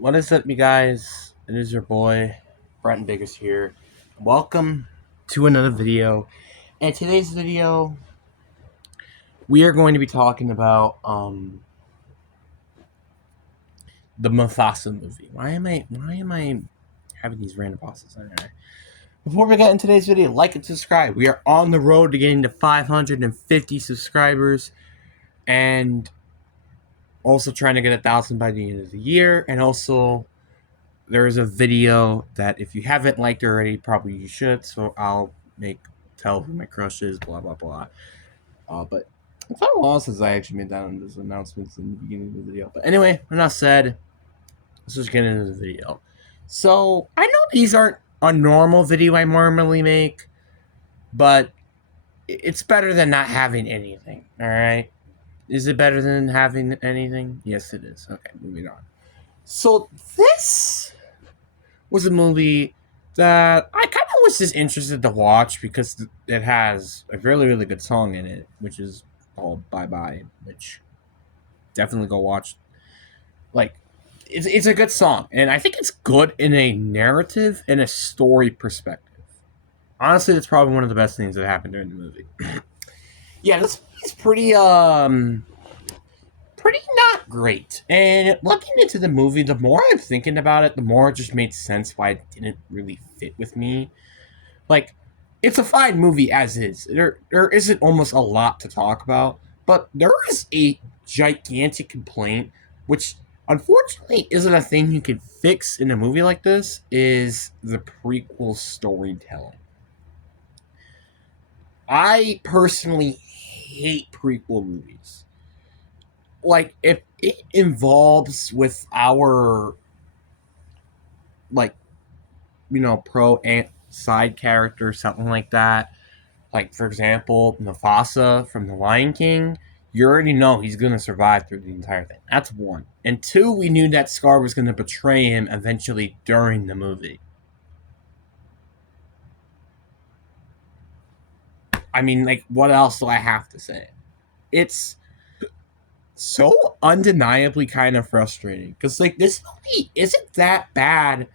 What is up, you guys? It is your boy, Brenton Biggers here. Welcome to another video. And today's video, we are going to be talking about the Musfsa movie. Why am I having these random bosses? Anyway, before we get into today's video, like and subscribe. We are on the road to getting to 550 subscribers, and also trying to get 1,000 by the end of the year, and also there is a video that if you haven't liked already, probably you should. So I'll tell who my crush is, blah blah blah. But it's been a while since I actually made those announcements in the beginning of the video. But anyway, enough said. Let's just get into the video. So I know these aren't a normal video I normally make, but it's better than not having anything. All right. Is it better than having anything? Yes, it is. Okay, moving on. So this was a movie that I kind of was just interested to watch because it has a really, really good song in it, which is called Bye Bye, which definitely go watch. Like, it's a good song, and I think it's good in a narrative and a story perspective. Honestly, that's probably one of the best things that happened during the movie. Yeah, this is pretty not great. And looking into the movie, the more I'm thinking about it, the more it just made sense why it didn't really fit with me. Like, it's a fine movie as is. There isn't almost a lot to talk about, but there is a gigantic complaint, which unfortunately isn't a thing you can fix in a movie like this, is the prequel storytelling. I personally hate prequel movies. Like, if it involves with our, like, pro and side character, something like that, like, for example, Musfsa from The Lion King, you already know he's going to survive through the entire thing. That's one. And two, we knew that Scar was going to betray him eventually during the movie. I mean, like, what else do I have to say? It's so undeniably kind of frustrating because, like, this movie isn't that bad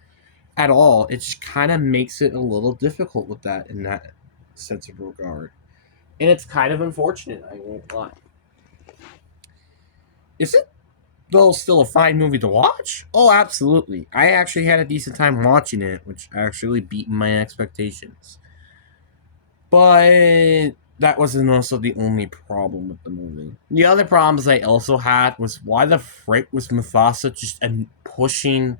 at all. It just kind of makes it a little difficult with that in that sense of regard. And it's kind of unfortunate, I won't lie. Is it, though, still a fine movie to watch? Oh, absolutely. I actually had a decent time watching it, which actually beat my expectations. But that wasn't also the only problem with the movie. The other problems I also had was why the frick was Musfsa just pushing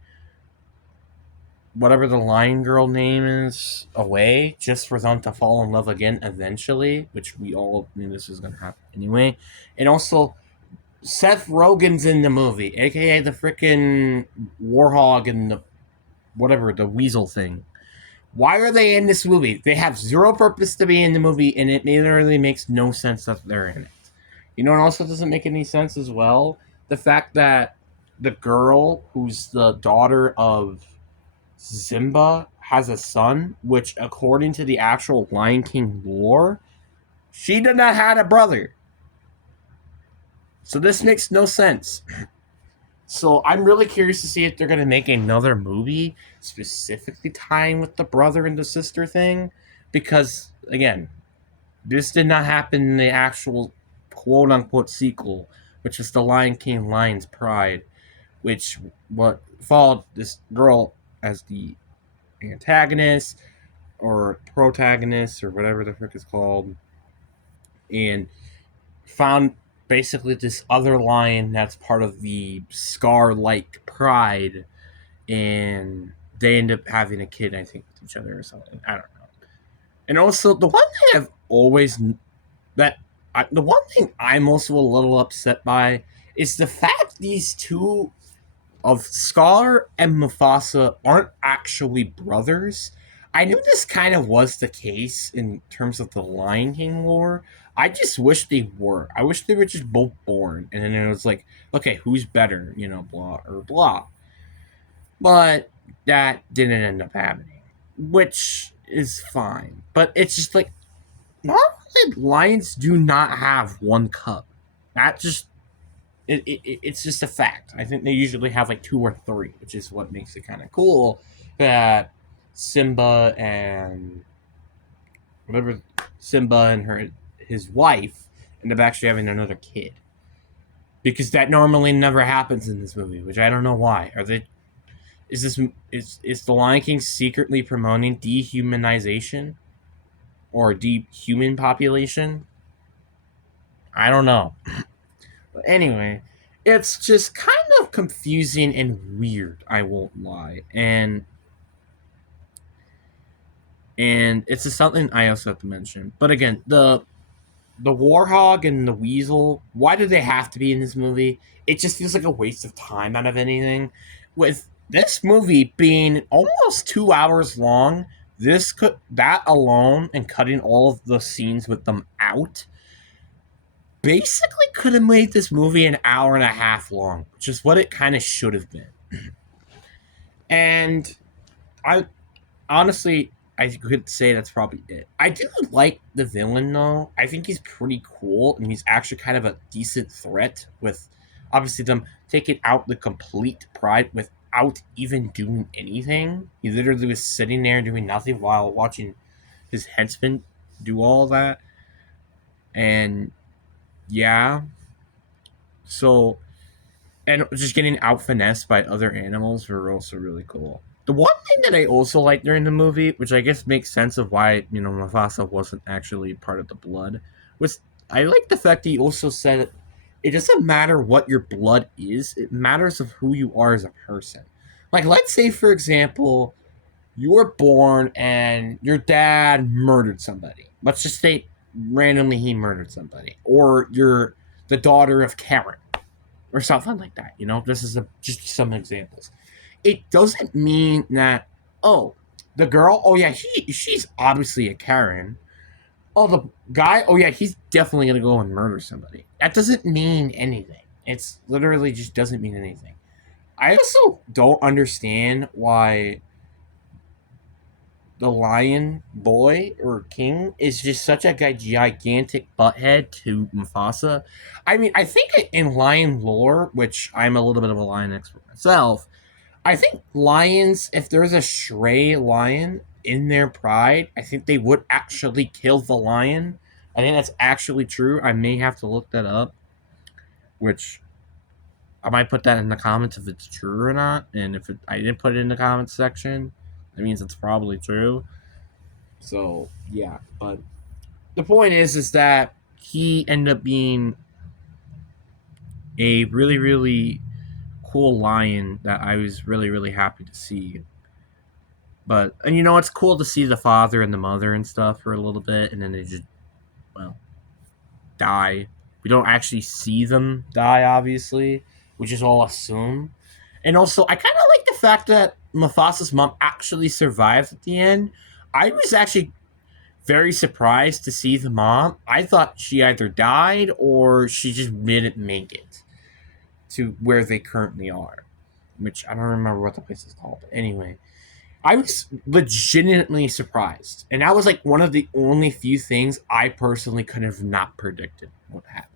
whatever the lion girl name is away just for them to fall in love again eventually, which we all knew this was going to happen anyway. And also, Seth Rogen's in the movie, aka the freaking warhog and the weasel thing. Why are they in this movie? They have zero purpose to be in the movie, and it literally makes no sense that they're in it. You know what also doesn't make any sense as well? The fact that the girl who's the daughter of Simba has a son, which, according to the actual Lion King lore, she did not have a brother. So this makes no sense. So I'm really curious to see if they're going to make another movie specifically tying with the brother and the sister thing. Because, again, this did not happen in the actual quote-unquote sequel, which was The Lion King Lion's Pride, which followed this girl as the antagonist or protagonist or whatever the frick is called, and found basically this other lion that's part of the Scar-like pride, and they end up having a kid, I think, with each other or something. I don't know. And also, the one thing I've always the one thing I'm also a little upset by is the fact these two of Scar and Musfsa aren't actually brothers. I knew this kind of was the case in terms of the Lion King lore. I just wish they were. I wish they were just both born, and then it was like, okay, who's better, blah or blah. But that didn't end up happening, which is fine. But it's just like, normally lions do not have one cub. That just It's just a fact. I think they usually have like two or three, which is what makes it kind of cool that Simba and whatever Simba and his wife end up actually having another kid, because that normally never happens in this movie, which I don't know why. Are they is this is the Lion King secretly promoting dehumanization or dehuman population? I don't know. But anyway, it's just kind of confusing and weird, I won't lie. And it's just something I also have to mention. But again, the warhog and the weasel, why do they have to be in this movie? It just feels like a waste of time out of anything. With this movie being almost 2 hours long, this could that alone and cutting all of the scenes with them out basically could have made this movie an hour and a half long, which is what it kind of should have been. And I honestly, I could say that's probably it. I do like the villain though. I think he's pretty cool, and he's actually kind of a decent threat. With obviously them taking out the complete pride without even doing anything. He literally was sitting there doing nothing while watching his henchmen do all that. And yeah, so and just getting out finessed by other animals were also really cool. The one thing that I also liked during the movie, which I guess makes sense of why Mufasa wasn't actually part of the blood, was I like the fact that he also said it doesn't matter what your blood is; it matters of who you are as a person. Like, let's say, for example, you were born and your dad murdered somebody. Let's just say randomly he murdered somebody, or you're the daughter of Karen or something like that. This is just some examples. It doesn't mean that, oh, the girl, oh yeah, she's obviously a Karen. Oh, the guy, oh yeah, he's definitely gonna go and murder somebody. That doesn't mean anything. It's literally just doesn't mean anything. I also don't understand why the lion boy or king is just such a gigantic butthead to Mufasa. I mean, I think in lion lore, which I'm a little bit of a lion expert myself, I think lions, if there's a stray lion in their pride, I think they would actually kill the lion. I think that's actually true. I may have to look that up, which I might put that in the comments if it's true or not. And if I didn't put it in the comments section, that means it's probably true. So yeah, but the point is that he ended up being a really really cool lion that I was really really happy to see. But and it's cool to see the father and the mother and stuff for a little bit, and then they just well die. We don't actually see them die, obviously, which is all assumed. And also, I kind of like the fact that Mufasa's mom actually survived at the end. I was actually very surprised to see the mom. I thought she either died or she just didn't make it to where they currently are, which I don't remember what the place is called. But anyway, I was legitimately surprised. And that was like one of the only few things I personally could have not predicted would happen.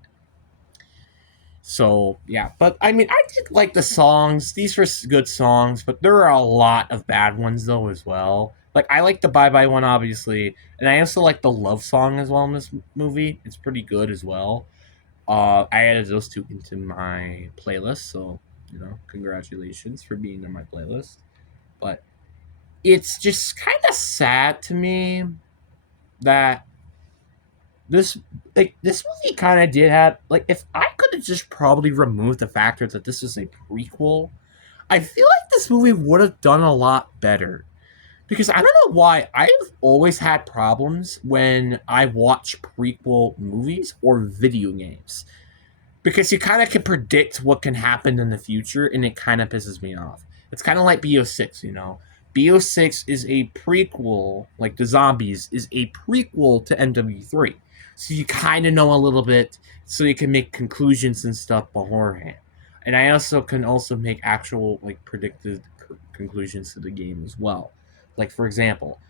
So, yeah. But I mean, I did like the songs. These were good songs, but there are a lot of bad ones, though, as well. Like, I like the Bye Bye one, obviously. And I also like the love song as well in this movie. It's pretty good as well. I added those two into my playlist. So, congratulations for being on my playlist. But it's just kind of sad to me that this movie kind of did have like if I could have just probably removed the factor that this is a prequel, I feel like this movie would have done a lot better. Because I don't know why I've always had problems when I watch prequel movies or video games, because you kind of can predict what can happen in the future, and it kind of pisses me off. It's kind of like BO6, BO6 is a prequel, like the zombies is a prequel to MW3. So you kind of know a little bit, so you can make conclusions and stuff beforehand. And I also can also make actual like predicted conclusions to the game as well. Like for example,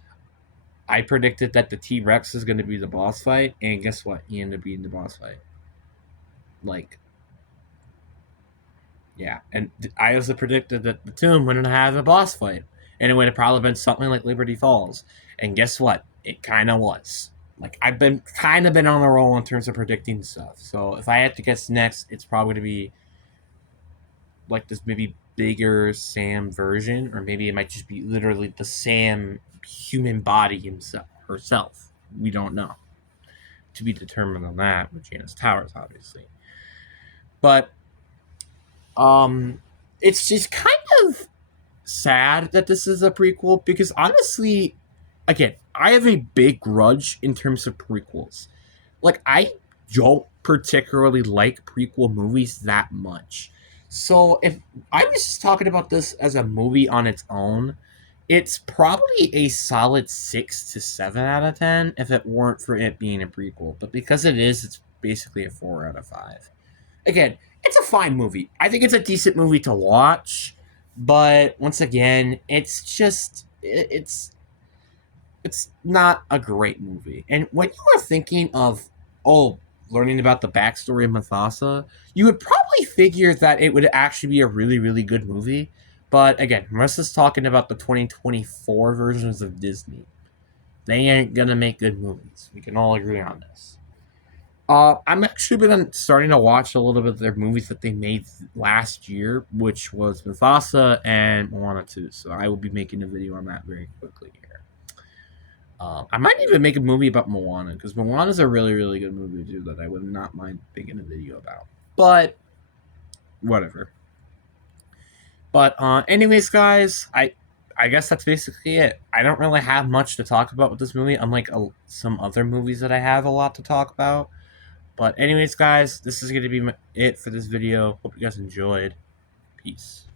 I predicted that the T Rex is going to be the boss fight, and guess what? He ended up being the boss fight. Like Yeah, and I also predicted that the tomb wouldn't have a boss fight, and it would have probably been something like Liberty Falls. And guess what? It kind of was. Like I've been kind of been on a roll in terms of predicting stuff. So if I had to guess next, it's probably going to be like this maybe bigger Sam version, or maybe it might just be literally the Sam human body himself herself. We don't know. To be determined on that with Janice Towers, obviously. But um it's just kind of sad that this is a prequel because honestly, again, I have a big grudge in terms of prequels. Like I don't particularly like prequel movies that much. So if I was just talking about this as a movie on its own, it's probably a solid 6 to 7 out of 10 if it weren't for it being a prequel. But because it is, it's basically a 4 out of 5. Again, it's a fine movie. I think it's a decent movie to watch, but once again, it's just it's not a great movie. And when you are thinking of learning about the backstory of Musfsa, you would probably figure that it would actually be a really really good movie. But again, Marissa's talking about the 2024 versions of Disney. They ain't gonna make good movies. We can all agree on this. I'm actually been starting to watch a little bit of their movies that they made last year, which was Mufasa and Moana 2. So I will be making a video on that very quickly here. I might even make a movie about Moana because Moana is a really, really good movie too that I would not mind making a video about. But whatever. But anyways, guys, I guess that's basically it. I don't really have much to talk about with this movie, unlike some other movies that I have a lot to talk about. But anyways, guys, this is going to be it for this video. Hope you guys enjoyed. Peace.